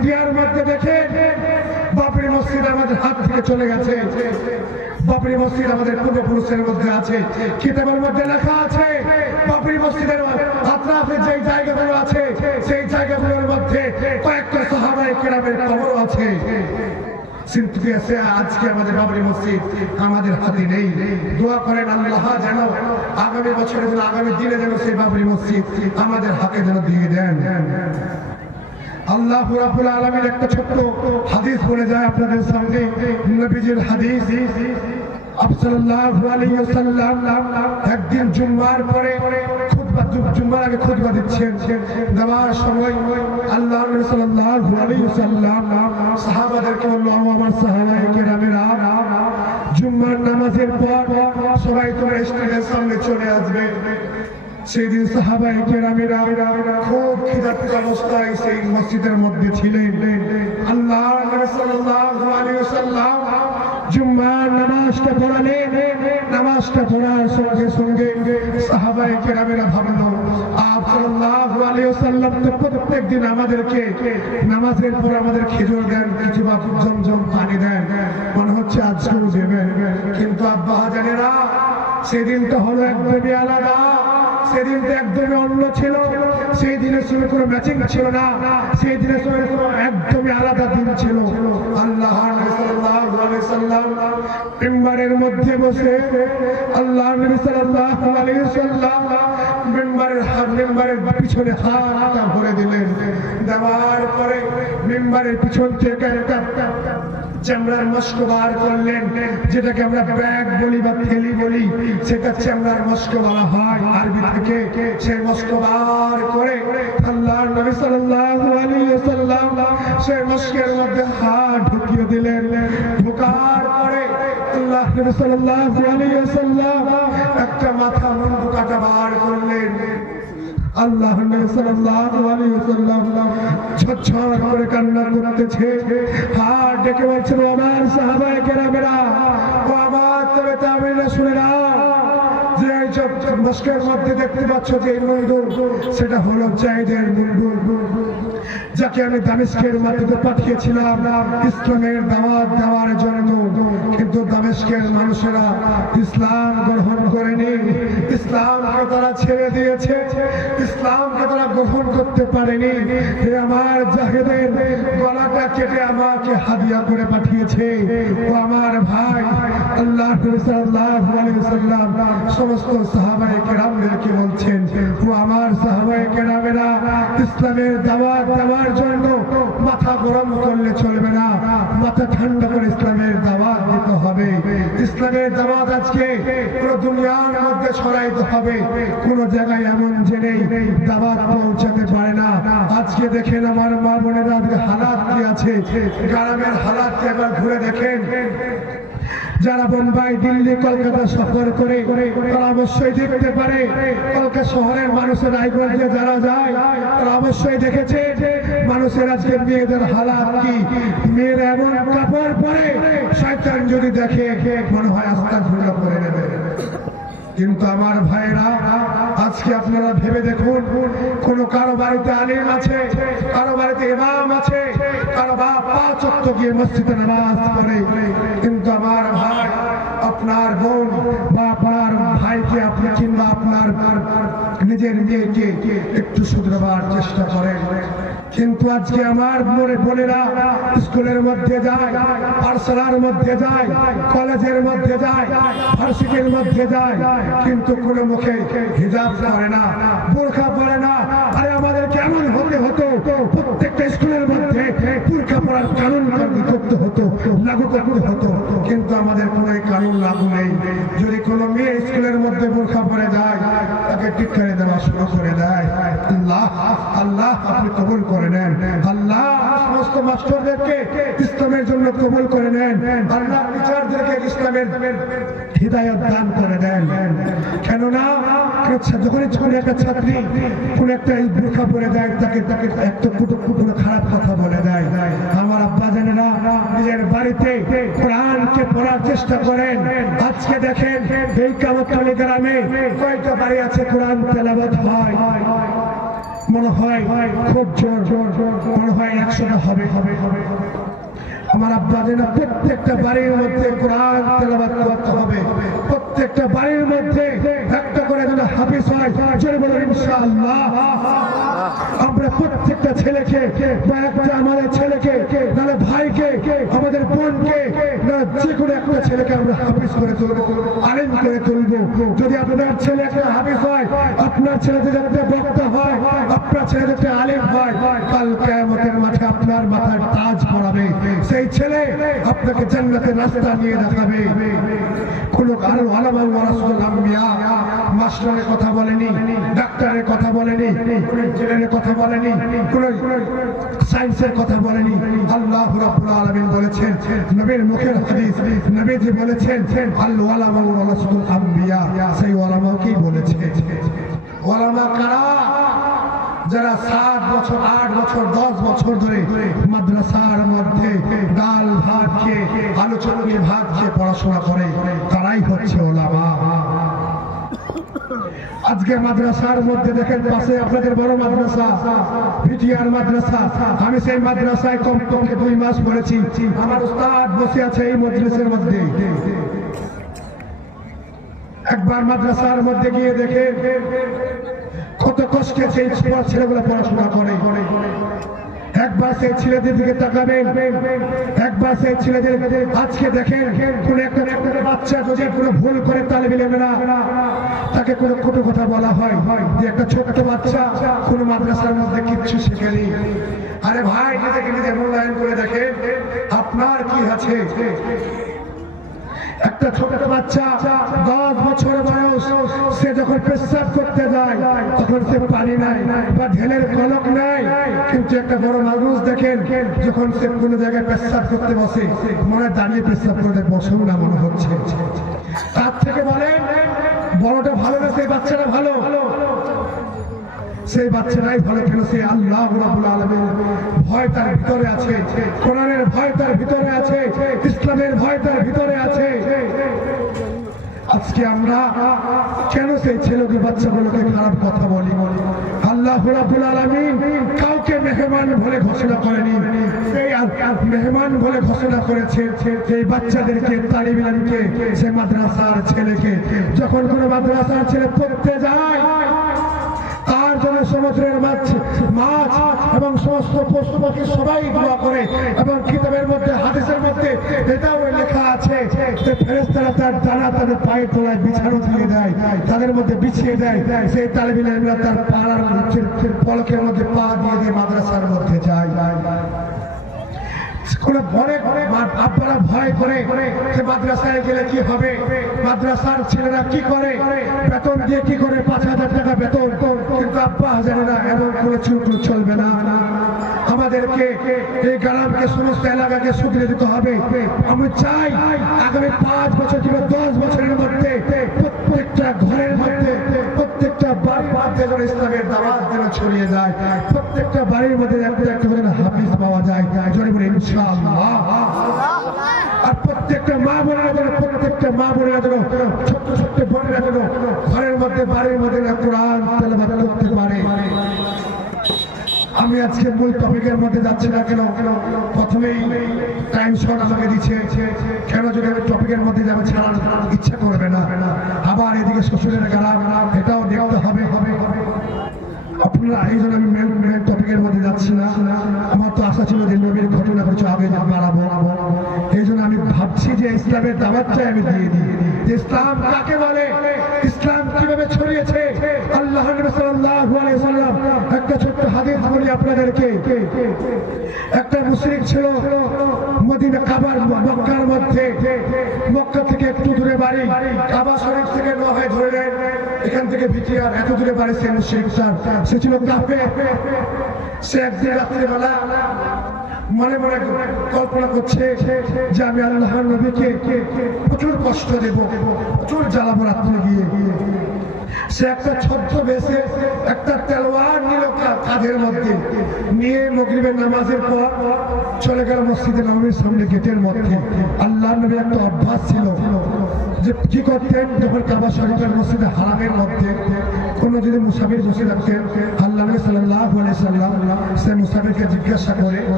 ইন্ডিয়ার মধ্যে দেখে বাবরি মসজিদ আমাদের হাত থেকে চলে গেছে। বাবরি মসজিদ আমাদের পূর্বপুরুষের মধ্যে আছে, কিতাবের মধ্যে লেখা আছে। বাবরি মসজিদের আত্রাফে যে জায়গাগুলো আছে সেই জায়গাগুলোর মধ্যে কয়েকটা সাহাবায়ে কেরামের কবর আছে। কিন্তু আজকে আমাদের বাবরি মসজিদ আমাদের হাতে নেই। দোয়া করেন আল্লাহ যেন আগামী বছরে যেন আগামী দিনে যেন সেই বাবরি মসজিদ আমাদের হাতে যেন দিয়ে দেন। আল্লাহ রাব্বুল আলামিন একটা ছোট্ট হাদিস বলে যায় আপনাদের সামনে, নবীজির হাদিস। সাল্লাল্লাহু আলাইহি ওয়াসাল্লাম একদিন জুমার পরে খুতবা, জুমার আগে খুতবা দিচ্ছেন। দেওয়ার সময় আল্লাহ নবী সাল্লাল্লাহু আলাইহি ওয়াসাল্লাম সাহাবাদেরকে বলল, আমার সাহাবায়ে কেরামেরা, জুমার নামাজের পর সবাই তোমরা স্টেজের সামনে চলে আসবে। সেই দিন সাহাবায়ে কেরামেরা খুব ক্ষুধার্ত অবস্থায় সেই মসজিদের মধ্যে ছিলেন। আল্লাহ নবী সাল্লাল্লাহু আলাইহি ওয়াসাল্লাম জুম্মার নামাজটা পড়ালেন। নামাজটা পড়ার সঙ্গে সঙ্গে সাহাবায়ে কেরামেরা ভাবলো, সাল্লাল্লাহু আলাইহি ওয়াসাল্লাম তো প্রত্যেক দিন আমাদেরকে নামাজের পর আমাদের খেজুর দেন, কিছু বা জমজম পানি দেন, মনে হচ্ছে আজকেও দেবেন। কিন্তু আব্বা জানেরা, সেদিনটা হলো একদমই আলাদা। সেদিনটা একদমই অন্য ছিল। সেই দিনের সঙ্গে কোনো ম্যাচিং ছিল না। সেই দিনের সঙ্গে কোনো একদমই আলাদা দিন ছিল। আল্লাহ সাল্লাল্লাহু আলাইহি ওয়াসাল্লাম মিম্বারের মধ্যে বসে, আল্লাহ নবী সাল্লাল্লাহু আলাইহি ওয়াসাল্লাম মিম্বারের পিছনে হাতটা ভরে দিলেন। দেওয়ার পরে মিম্বারের পিছন থেকে একটা চামড়ার মস্ক বার করলেন, যেটাকে আমরা ব্যাগ বলি বা থেলি বলি, সেটা চামড়ার মস্ক বলা হয় আরবি থেকে। সেই মস্ক বার করে আল্লাহর নবী সাল্লাল্লাহু আলাইহি ওয়াসাল্লাম সেই মস্কের মধ্যে হাত ঢুকিয়ে দিলেন। ঢোকার পরে আল্লাহর নবী সাল্লাল্লাহু আলাইহি ওয়াসাল্লাম একটা মাথা মুন্ডু কাটা বার করলেন। আল্লাহ নবী সাল্লাল্লাহু আলাইহি ওয়াসাল্লাম ঝরঝর করে কান্না করতেছে, হাত ডেকে বলছেন, আমার সাহাবায়ে কেরামেরা, ও আমার তবে তাবেঈনরা শুনে নাও, যে মস্কের মধ্যে দেখতে পাচ্ছ যে মুন্ডু, সেটা হলো জায়েদের মুন্ডু, যাকে আমি দামেস্কের মাটিতে পাঠিয়েছিলাম ইসলামের দাওয়াত দেওয়ার জন্য। কিন্তু দামেস্কের মানুষেরা ইসলাম গ্রহণ করেনি, ইসলামকে তারা ছেড়ে দিয়েছে, ইসলামকে তারা গ্রহণ করতে পারেনি। আমার জাহেদের গলাটা কেটে আমাকে হাদিয়া করে পাঠিয়েছে। ও আমার ভাই, আল্লাহ সাল্লাল্লাহু আলাইহি ওয়াসাল্লাম সমস্ত সাহাবায়ে কেরামদেরকে বলছেন, ও আমার সাহাবায়ে কেরামেরা, ইসলামের দাওয়াত দেওয়ার জন্য মাথা গরম করলে চলবে না, মাথা ঠান্ডা করে ইসলামের দাওয়াত দিতে হবে। ইসলামের দাওয়াত আজকে পুরো দুনিয়ার মধ্যে ছড়াইতে হবে। কোন জায়গায় এমন যে নেই দাওয়াত পৌঁছাতে পারে না। আজকে দেখেন আমার মা বোনেরা হালাত কি আছে, গ্রামের হালাত একবার ঘুরে দেখেন। যারা বোম্বাই, দিল্লি, কলকাতা সফর করে তারা অবশ্যই দেখতে পারে, কলকাতা শহরের মানুষের রায়গঞ্জে যারা যায় তারা অবশ্যই দেখেছে মানুষের আজকে মেয়েদের হালাত কি। মেয়েরা এমন কাপড় পরে শয়তান যদি দেখে মনে হয় আস্তাগফিরুল্লাহ করে নেবে। কিন্তু আমার ভাইরা, আজকে আপনারা ভেবে দেখুন, কোন কারো বাড়িতে আলিম আছে, কারো বাড়িতে ইমাম আছে, কারো বাপ 5 ওয়াক্ত গিয়ে মসজিদে নামাজ পড়ে। কিন্তু আমার ভাই, আপনার বোন বা আপনার ভাইকে আপনি কিংবা আপনার নিজের মেয়েকে একটু শুধরাবার চেষ্টা করেন। কিন্তু আজকে আমার বোনেরা স্কুলের মধ্যে যায়, পাঠশালার মধ্যে যায়, কলেজের মধ্যে যায়, ভার্সিটির মধ্যে যায়, কিন্তু কোনো মুখে হিজাব করে না, বোরখা পরে না। আরে আমাদের কেমন হতে হতো, প্রত্যেকটা স্কুলের মধ্যে বোরখা পরার কানুন করতে হতো, লাগু করতে হতো। কিন্তু আমাদের কোনো কানুন লাগু নেই। যদি কোনো মেয়ে স্কুলের মধ্যে বোরখা পরে যায়, তাকে টিটকারি দেওয়া শুরু করে দেয়। আল্লাহ আল্লাহ আপনি কবুল করে নেন। আল্লাহ সমস্ত মাস্টারদেরকে ইসলামের জন্য কবুল করে নেন। আল্লাহ টিচারদেরকে ইসলামের হিদায়াত দান করে দেন। কেননা যখন স্কুলে একটা ছাত্রী কোন একটা বোরখা পরে দেয়, তাকে একটা কোনো খারাপ কথা বলে দেয়। আমার আব্বা জানেনা নিজের বাড়িতে কোরআনকে পড়ার চেষ্টা করেন। আজকে দেখেন এই কামতখালী গ্রামে কয়েকটা বাড়ি আছে কোরআন তেলাওয়াত হয়। মনে হয় খুব জোর মনে হয় 100টা হবে। আমার আব্বাদের প্রত্যেকটা বাড়ির মধ্যে কোরআন তেলাওয়াত করতে হবে, প্রত্যেকটা বাড়ির মধ্যে একটা করে যেন হাফেজ হয়, জোরে বলুন ইনশাআল্লাহ। আমরা প্রত্যেকটা ছেলেকে বা একটা আমাদের ছেলেকে নাহলে ভাইকে আমাদের বোনকে যে কোনো একটা ছেলেকে আমরা হাফেজ করে তুলবো, আলেম করে তুলবো। যদি আপনার ছেলে একটা হাফেজ হয়, আপনার ছেলে যদি একটা বক্তা হয়, আপনার ছেলে যদি একটা আলেম হয়, কাল কিয়ামতের মাঠে আপনার মাথায় তাজ পরাবে। সেই ছেলে আপনাকে জান্নাতের রাস্তা নিয়ে দেখাবে। কোনো কারণ আলামা ওয়ারাসুল আম্বিয়া মাস্টারের কথা বলেনি, ডাক্তারের কথা বলেনি, ইঞ্জিনিয়ারের কথা বলেনি, কোন সায়েন্সের কথা বলেনি। আল্লাহ রাব্বুল আলামিন বলেছেন, নবীর মুখের হাদিস, নবীজি বলেছেন আল উলামা ওয়ারাসুল আম্বিয়া। সেই উলামাকেই বলেছে। উলামা কারা? যারা 7 বছর 8 বছর 10 বছর ধরে মাদ্রাসার মধ্যে ডাল ভাত খেয়ে আলু চটনি ভাত খেয়ে পড়াশোনা করে, তারাই হচ্ছে উলামা। আজকে মাদ্রাসার মধ্যে দেখেন পাশে আপনাদের বড় মাদ্রাসা ভিটিআর মাদ্রাসা, আমি সেই মাদ্রাসায় কমপক্ষে 2 মাস পড়েছি। আমার উস্তাদ বসে আছে এই মজলিসের মধ্যে। একবার মাদ্রাসার মধ্যে গিয়ে দেখে কত কষ্টে সেই ছেলেগুলো পড়াশোনা করে। একবার সেই ছেলেদের দিকে তাকাবেন, একবার সেই ছেলেদের আজকে দেখেন কোন একটা বাচ্চা যদি কোনো ভুল করে তালেবে ইলমেরা তাকে কোনো কটু কথা বলা হয় যে একটা ছোট্ট বাচ্চা কোনো মাদ্রাসার মধ্যে কিচ্ছু শেখেনি। আরে ভাই, নিজেকে নিজে মূল্যায়ন করে দেখেন আপনার কি আছে। একটা ছোট বাচ্চা 10 বছর বয়স, সে যখন পেশাব করতে যায় তখন সে পানি নাই বা ঢেলের কলক নাই, কিন্তু একটা বড় মানুষ দেখেন যখন সে কোনো জায়গায় পেশাব করতে বসে মনে দাঁড়িয়ে পেশাব করতে বসেও না মনে হচ্ছে। তার থেকে বলেন বড়টা ভালো না সেই বাচ্চাটা ভালো? সেই বাচ্চারাই ভালো। কেন? সে আল্লাহ রাব্বুল আলামিন ভয় তার ভিতরে আছে, কোরআনের ভয় তার ভিতরে আছে, ইসলামের ভয় তার ভিতরে আছে। আজকে আমরা কেন সেই ছেলেকে বাচ্চাগুলোকে খারাপ কথা বলি? আল্লাহ রাব্বুল আলামিন কাউকে মেহমান বলে ঘোষণা করেনি, এই মেহমান বলে ঘোষণা করেছে এই বাচ্চাদেরকে, তালিবে ইলমকে, সে মাদ্রাসার ছেলেকে। যখন কোনো মাদ্রাসার ছেলে পড়তে যায় তার জন্য সমুদ্রের মাছ এবং সমস্ত পশু পাখি সবাই দোয়া করে, এবং কিতাবের মধ্যে হাদিসের মধ্যে এটাও লেখা আছে যে ফেরেশতারা তার ডানা তাদের পায়ের তলায় বিছানো দিয়ে দেয়, তাদের মধ্যে বিছিয়ে দেয়। সেই তালিবে ইলমরা তার পাড়ার পলকের মধ্যে পা দিয়ে দিয়ে মাদ্রাসার মধ্যে যায়। আপনারা ভয় করে যে মাদ্রাসায় গেলে কি হবে, মাদ্রাসার ছেলেরা কি করে, বেতন দিয়ে কি করে 5,000 টাকা বেতন, কিন্তু আব্বা জানে না এমন কোনো চুল চলবে না। আমাদেরকে এই গ্রামকে সমস্ত এলাকাকে শুধরে দিতে হবে। আমি চাই আগামী 5 বছর কিংবা 10 বছরের মধ্যে প্রত্যেকটা ঘরের মধ্যে, প্রত্যেকটা বাড়িতে যেন ইসলামের দাওয়াত যেন ছড়িয়ে যায়, প্রত্যেকটা বাড়ির মধ্যে একটা একটা করে হাফিজ পাওয়া যায়, জোরে বলে ইনশাআল্লাহ। আর প্রত্যেকটা মা বোনেরা যেন, প্রত্যেকটা মা বোনেরা যেন, ছোট্ট ছোট্ট বোনেরা যেন ঘরের মধ্যে বাড়ির মধ্যে কোরআন তেলাওয়াত করতে পারে। আমি আজকে মূল টপিকের মধ্যে যাচ্ছি না, কেন প্রথমেই টাইম শর্ট আমাকে দিচ্ছে, কেন যদি আমি টপিকের মধ্যে যাবে ছাড়ার ইচ্ছা করবে না, আবার এদিকে শ্বশুরের গালা, এটাও দেখতে হবে। আপনারা এই জন্য আমি মেন টপিকের মধ্যে যাচ্ছি না। আমার তো আশা ছিল যে নবীর ঘটনা কিছু আগে বাড়াবো, এই জন্য আমি ভাবছি যে ইসলামের দাওয়াতটাই আমি দিয়ে দিই। ইসলাম কাকে বলে, ইসলাম কিভাবে ছড়িয়েছে। আল্লাহ নবী সাল্লাল্লাহু আলাইহি ওয়াসাল্লাম একটা ছোট্ট হাদিস বলি আপনাদেরকে। একটা মুশরিক ছিল মদিনা কাবার মক্কার মধ্যে, মক্কা থেকে একটু দূরে বাড়ি, কাবা শরীফ থেকে নয় ধরে এখান থেকে ভিটিআর এত দূরে বাড়ি। সে মুশরিক, সে ছিল কাফের। সে একদিন রাত্রিবেলা মনে মনে কল্পনা করছে যে আমি আল্লাহর নবীকে প্রচুর কষ্ট দেব, প্রচুর জ্বালাবো রাত্রে গিয়ে। সে একটা ছদ্মবেশে একটা তলোয়ার নিল কাঁধের মধ্যে নিয়ে মাগরিবের নামাজের পর চলে গেল মসজিদে নববীর সামনে গেটের মধ্যে। আল্লাহর নবীর একটা অভ্যাস ছিল যে কি করতেন, যখন কাবা শরীফের মসজিদে হারামের মধ্যে কোনো যদি মুসাফির বসে থাকতেন, আল্লাহ নবী সাল্লাল্লাহু আলাইহি সাল্লাম সে মুসাফিরকে জিজ্ঞাসা করে